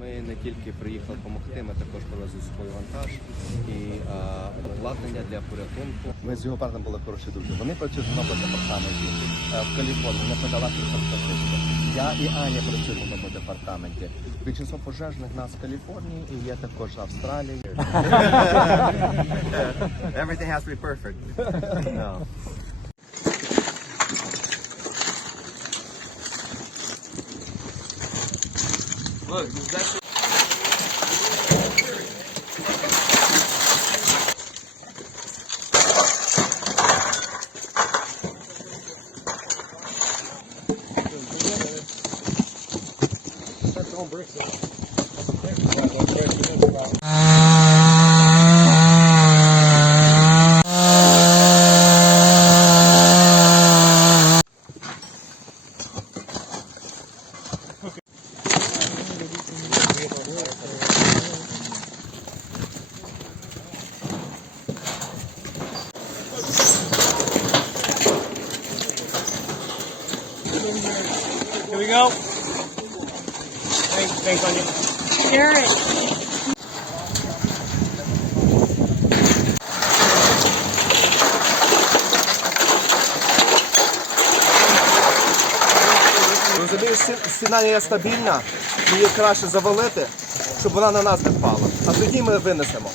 Ми не тільки приїхали допомогти, ми також привезли з собою вантаж і обладнання для порятунку. Ми з його партнером були хороші друзі. Вони працюють в новому департаменті е, в Каліфорнії, неподалек від Сан-Франциско. Я і Аня працюємо в новому департаменті. Тимчасово пожежних нас в Каліфорнії і є також Австралії. Everything has to be perfect. No. Look, is that Start throwing bricks out. Here we go. Thanks, thanks, Onion. Jared. Розумієш, стіна є стабільна, її краще завалити, щоб вона на нас не впала. А тоді ми винесемо.